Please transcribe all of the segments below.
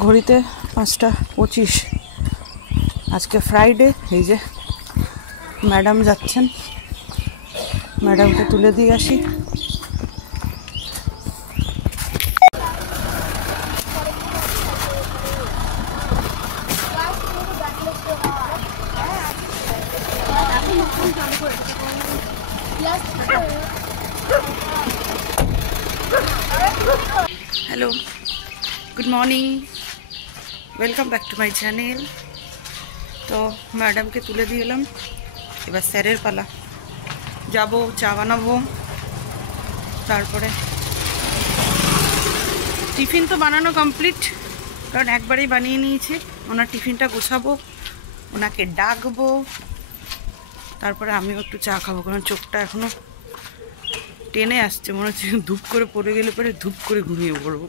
ঘড়িতে 5:25। আজকে ফ্রাইডে। এই যে ম্যাডাম যাচ্ছেন, ম্যাডামকে তুলে দিয়ে আসি। Hello, good morning, welcome back to my channel. তো ম্যাডামকে তুলে দিয়ে এলাম, এবার স্যারের পালা। যাব, চা বানাবো, তারপরে টিফিন তো বানানো কমপ্লিট, কারণ একবারেই বানিয়ে নিয়েছি। ওনার টিফিনটা গোছাবো, ওনাকে ডাকবো, তারপরে আমিও একটু চা খাবো, কারণ চোখটা এখনও টেনে আসছে, মনে হচ্ছে ধূপ করে পড়ে গেলে পরে ধূপ করে ঘুমিয়ে পড়বো।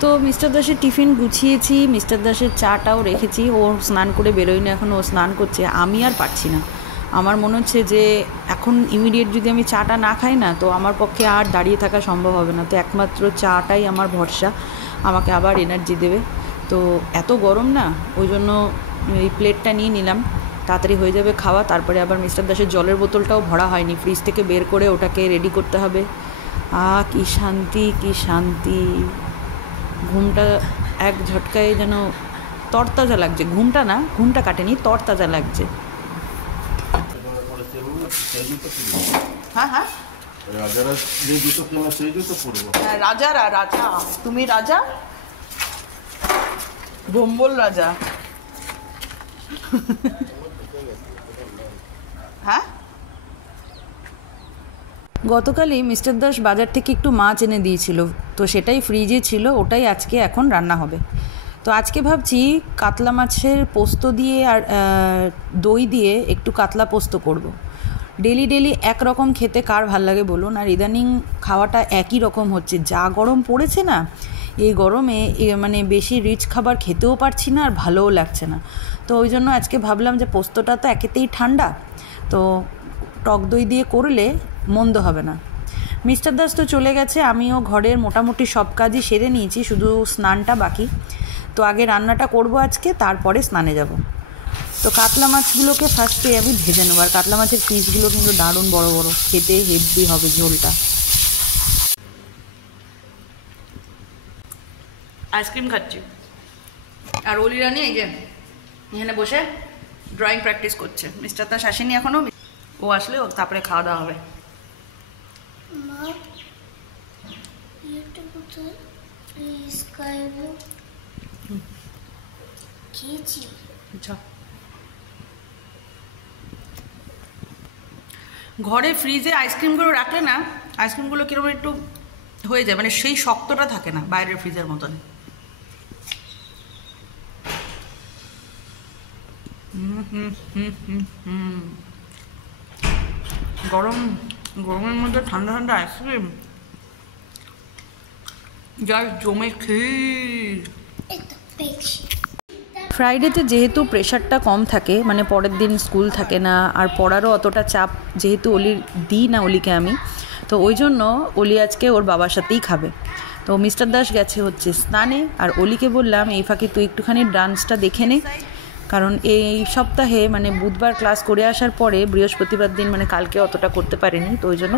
তো মিস্টার দাসের টিফিন গুছিয়েছি, মিস্টার দাসের চাটাও রেখেছি। ও স্নান করে বেরোয়নি, এখন ও স্নান করছে। আমি আর পারছি না, আমার মনে হচ্ছে যে এখন ইমিডিয়েট যদি আমি চাটা না খাই না, তো আমার পক্ষে আর দাঁড়িয়ে থাকা সম্ভব হবে না। তো একমাত্র চাটাই আমার ভরসা, আমাকে আবার এনার্জি দেবে। তো এত গরম না, ওই জন্য এই প্লেটটা নিয়ে নিলাম, তাড়াতাড়ি হয়ে যাবে খাওয়া। তারপরে আবার মিস্টার দাসের জলের বোতলটাও ভরা হয়নি, ফ্রিজ থেকে বের করে ওটাকে রেডি করতে হবে। কি শান্তি, কি শান্তি! ঘুমটা এক ঝটকায় যেন তরতাজা লাগছে। ঘুমটা না, ঘুমটা কাটেনি, তরতাজা লাগছে। হ্যাঁ হ্যাঁ, রাজারা, রাজা তুমি, রাজা ভম্বল রাজা। হ্যাঁ, গতকালই মিস্টার দাস বাজার থেকে একটু মাছ এনে দিয়েছিল, তো সেটাই ফ্রিজে ছিল, ওটাই আজকে এখন রান্না হবে। তো আজকে ভাবছি কাতলা মাছের পোস্ত দিয়ে আর দই দিয়ে একটু কাতলা পোস্ত করব। ডেলি ডেলি একরকম খেতে কার ভাল লাগে বলুন? আর ইদানিং খাওয়াটা একই রকম হচ্ছে, যা গরম পড়েছে না, এই গরমে মানে বেশি রিচ খাবার খেতেও পারছি না, আর ভালোও লাগছে না। তো ওই জন্য আজকে ভাবলাম যে পোস্তটা তো একেতেই ঠান্ডা, তো টক দই দিয়ে করলে মন্দ হবে না। মিস্টার দাস তো চলে গেছে, আমিও ঘরের মোটামুটি সব কাজই সেরে নিয়েছি, শুধু স্নানটা বাকি। তো আগে রান্নাটা করব আজকে, তারপরে স্নানে যাব। তো কাতলা মাছগুলোকে ফার্স্টে আমি ভেজে নেব। আর কাতলা মাছের পিসগুলো কিন্তু দারুণ বড় বড়, খেতে হেভি হবে ঝোলটা। আইসক্রিম খাচ্ছি, আর অলি রানী এই যে এখানে বসে ড্রয়িং প্র্যাকটিস করছে। মিস্টার দাস আসেনি এখনও, ও আসলে ও তারপরে খাওয়া দাওয়া হবে। ঘরে ফ্রিজে আইসক্রিমগুলো রাখলে না, আইসক্রিমগুলো কিরকম একটু হয়ে যায়, মানে সেই শক্তটা থাকে না বাইরের ফ্রিজের মতন। গরমের মধ্যে ঠান্ডা ঠান্ডা আইসক্রিম, যার জমে ক্ষীর। ফ্রাইডেতে যেহেতু প্রেশারটা কম থাকে, মানে পরের দিন স্কুল থাকে না, আর পড়ারও অতটা চাপ যেহেতু অলির দিই না অলিকে আমি, তো ওই জন্য অলি আজকে ওর বাবার সাথেই খাবে। তো মিস্টার দাস গেছে হচ্ছে স্নানে, আর অলিকে বললাম এই ফাঁকে তুই একটুখানি ডান্সটা দেখে নে, কারণ এই সপ্তাহে মানে বুধবার ক্লাস করে আসার পরে বৃহস্পতিবার দিন মানে কালকে অতটা করতে পারিনি, তো ওই জন্য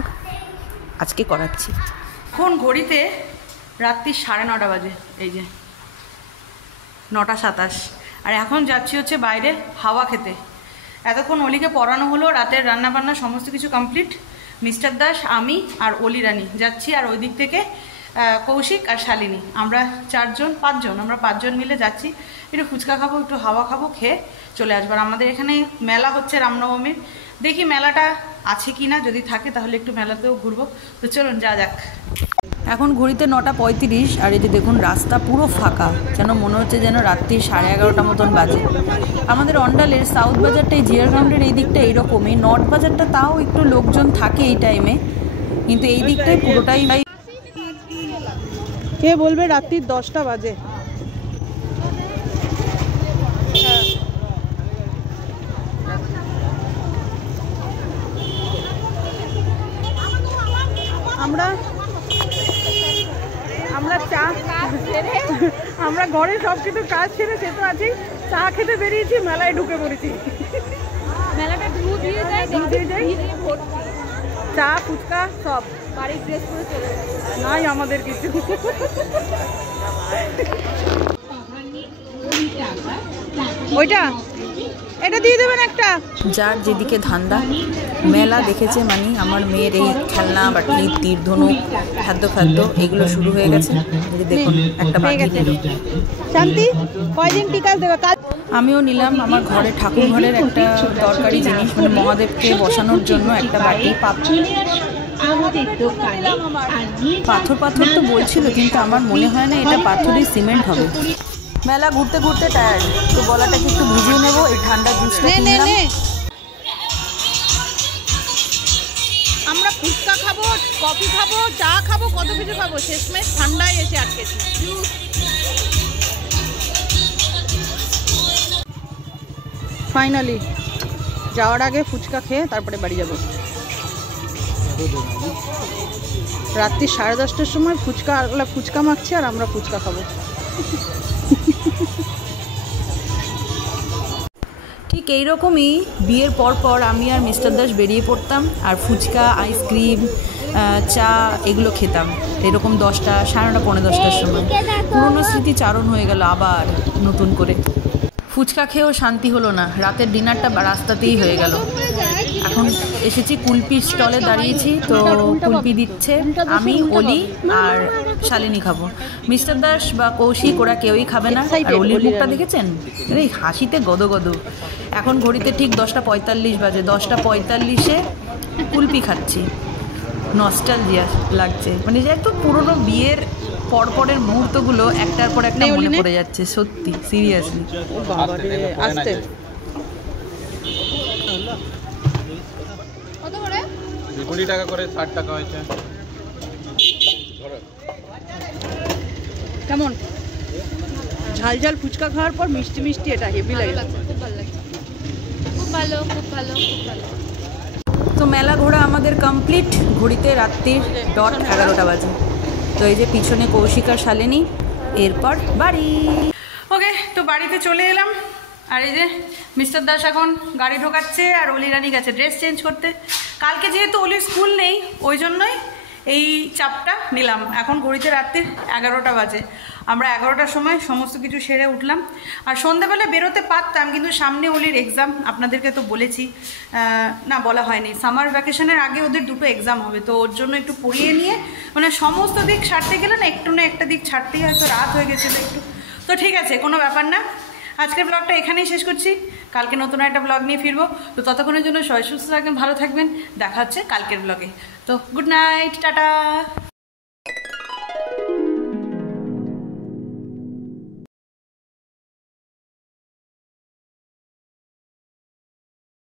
আজকে করাচ্ছি। এখন ঘড়িতে রাত্রি 9:30 বাজে, এই যে 9:27, আর এখন যাচ্ছি হচ্ছে বাইরে হাওয়া খেতে। এতক্ষণ অলিকে পড়ানো হলো, রাতের রান্নাবান্না সমস্ত কিছু কমপ্লিট। মিস্টার দাস, আমি আর অলি রানী যাচ্ছি, আর ওই দিক থেকে কৌশিক আর শালিনী, আমরা আমরা পাঁচজন মিলে যাচ্ছি। একটু ফুচকা খাবো, একটু হাওয়া খাবো, খেয়ে চলে আসবো। আর আমাদের এখানে মেলা হচ্ছে রামনবমীর, দেখি মেলাটা আছে কি না, যদি থাকে তাহলে একটু মেলাতেও ঘুরবো। তো চলুন যা যাক। এখন ঘড়িতে 9:35, আর এই যে দেখুন রাস্তা পুরো ফাঁকা, যেন মনে হচ্ছে যেন রাত্রি 11:30 মতন বাজে। আমাদের অন্ডালের সাউথ বাজারটাই, জিয়ার গ্রাউন্ডের এই দিকটা এইরকমই, নর্থ বাজারটা তাও একটু লোকজন থাকে এই টাইমে, কিন্তু এই দিকটাই পুরোটাই। কে বলবে রাত্রি 10টা বাজে? আমরা আমরা ঘরে সব কিছু কাজ ছেড়ে সে তো আছেই, চা খেতে বেরিয়েছি, মেলায় ঢুকে পড়েছি। মেলাটা দিয়ে যাই, চা ফুচকা সব বাড়ির ড্রেস করে চলে যায়, নাই আমাদের কিছু। ওইটা এটা দিয়ে দেবেন একটা। যার যেদিকে ধান্দা, মেলা দেখেছে মানে আমার মেয়ের এই খেলনা বাটি তীর ধনুক খাদ্য এগুলো শুরু হয়ে গেছে। দেখুন একটা বাটি নিল। শান্তি কয়দিন টিকা দেবে কাজ? আমিও নিলাম আমার ঘরে ঠাকুর ঘরের একটা দরকারি জিনিস, মানে মহাদেবকে বসানোর জন্য একটা বাটি। পাথর তো বলছিল, কিন্তু আমার মনে হয় না এটা পাথরই সিমেন্ট হবে। মেলা ঘুরতে ঘুরতে টায়ার্ড, তো গলাটাকে একটু ভিজিয়ে নেবো। এই ঠান্ডা জুসটা কিনলাম। আমরা ফুচকা খাবো, কফি খাবো, চা খাবো, কত কিছু খাবো, শেষমেশ ঠান্ডায় এসে আটকেছি। ফাইনালি যাওয়ার আগে ফুচকা খেয়ে তারপরে বাড়ি যাব। রাত্রি 10:30টার সময় ফুচকা মাখছে আর আমরা ফুচকা খাবো। ঠিক এইরকমই বিয়ের পর আমি আর মিস্টার দাস বেরিয়ে পড়তাম, আর ফুচকা, আইসক্রিম, চা এগুলো খেতাম এরকম 10টা, 9:30, 10:45টার সময়। পুরোনো স্মৃতি চারণ হয়ে গেল আবার নতুন করে। ফুচকা খেয়েও শান্তি হলো না, রাতের ডিনারটা রাস্তাতেই হয়ে গেল। এখন এসেছি কুলপি স্টলে দাঁড়িয়েছি, তো কুলপি দিচ্ছে। আমি, অলি আর শালিনী খাবো। মিস্টার দাস বা কৌশিক ওরা কেউই খাবে না। আর অলির মুখটা দেখেছেন, এই হাসিতে গদগদ। এখন ঘড়িতে ঠিক 10:45 বাজে। 10:45-এ কুলপি খাচ্ছি। নস্টালজিয়া লাগছে, মানে যে একটু পুরোনো বিয়ের পরপরের মুহূর্তগুলো একটার পর একটা মনে পড়ে যাচ্ছে। সত্যি সিরিয়াসলি। আসতে কত করে? 20 টাকা করে, 60 টাকা হয়েছে। কেমন ঝাল ঝাল ফুচকা খাওয়ার পর মিষ্টি মিষ্টি, এটা হেভি লাগে। খুব ভালো লাগছে, খুব ভালো, খুব ভালো, খুব ভালো। তো মেলা ঘোরা আমাদের কমপ্লিট। ঘড়িতে রাত্রির .11টা বাজে। তো এই যে পিছনে কৌশিক আর শালিনী, এরপর বাড়ি। ওকে, তো বাড়িতে চলে এলাম। আর এই যে মিস্টার দাস এখন গাড়ি ঢোকাচ্ছে, আর অলি রানী গেছে ড্রেস চেঞ্জ করতে। কালকে যেহেতু অলির স্কুল নেই, ওই জন্যই এই চাপটা নিলাম। এখন ঘড়িতে রাত্রির 11টা বাজে। আমরা 11টার সময় সমস্ত কিছু সেরে উঠলাম। আর সন্ধ্যাবেলা বেরোতে পারতাম, কিন্তু সামনে অলির এক্সাম, আপনাদেরকে তো বলেছি, না বলা হয়নি, সামার ভ্যাকেশনের আগে ওদের 2টো এক্সাম হবে। তো ওর জন্য একটু পড়িয়ে নিয়ে, মানে সমস্ত দিক ছাড়তে গেলে না একটু না একটা দিক ছাড়তেই হয়তো রাত হয়ে গেছিলো একটু। তো ঠিক আছে, কোনো ব্যাপার না। আজকের ব্লগটা এখানেই শেষ করছি। কালকে নতুন একটা ব্লগ নিয়ে ফিরবো। তো ততক্ষণের জন্য সবাই সুস্থ থাকবেন, ভালো থাকবেন। দেখা হচ্ছে কালকের ব্লগে। তো গুড নাইট, টাটা।